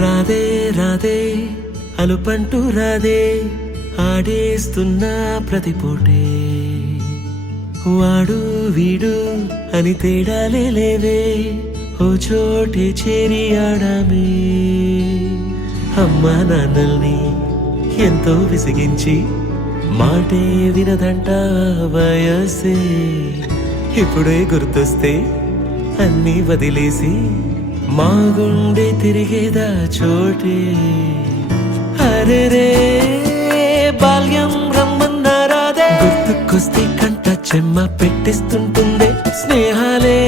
రాదే రాదే అలుపంటూ రాదే ఆడేస్తున్నా ప్రతిపోటే వాడు వీడు అని తేడాలే లేవే ఓ చోటే చేరి ఆడామే అమ్మా నాన్నల్ని ఎంతో విసిగించి మాటే వినదంట వయసే ఇప్పుడే గుర్తొస్తే అన్నీ వదిలేసి మా గుండె తిరిగేదా చోటే అరెరే బాల్యం రమ్మన్నారాదే గుర్తుకొస్తే కంట చెమ్మ పెట్టిస్తుంటుందే స్నేహాలే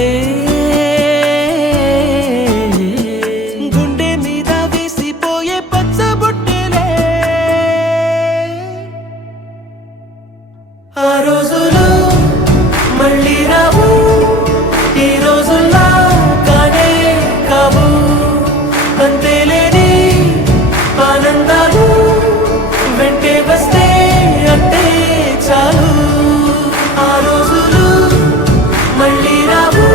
గుండె మీద వేసిపోయే పచ్చబొట్టేలే ఆ రోజులు మళ్ళీ రావు ఈ రోజుల్లా కానే కావు అంతేలేని ఆనందాలు వెంటే వస్తే అంటే చాలు ఆ రోజులు మళ్ళీ రావు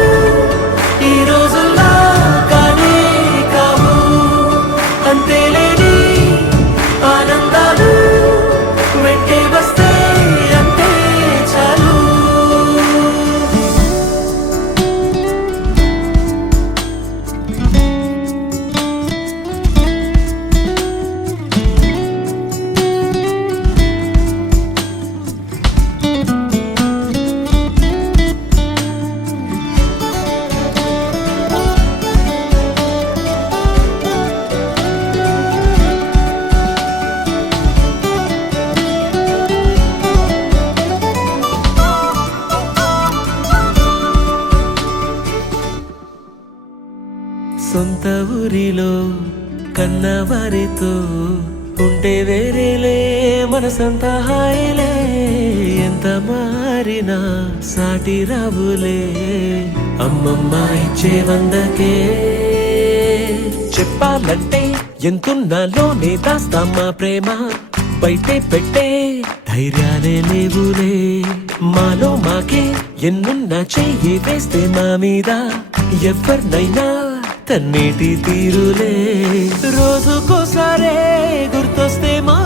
ఈ రోజుల్లా కానే కావు అంతేలేని ఆనందాలు వెంటే వస్తే అంటే చాలు సొంత ఊరిలో కన్నవారితో ఉంటే వేరేలే మనసంత హాయిలే ఎంత మారినా సాటి రావులే అమ్మమ్మ ఇచ్చే వందకే చెప్పాలంటే ఎంతున్నాలోనే దాస్తామా ప్రేమ బయటే పెట్టే ధైర్యాలే లేవులే మాలో మాకే ఎన్నున్నా చెయ్యి వేస్తే మా మీద ఎవరినైనా తన్నేటి తీరులే రోజుకోసారే గుర్తొస్తే మా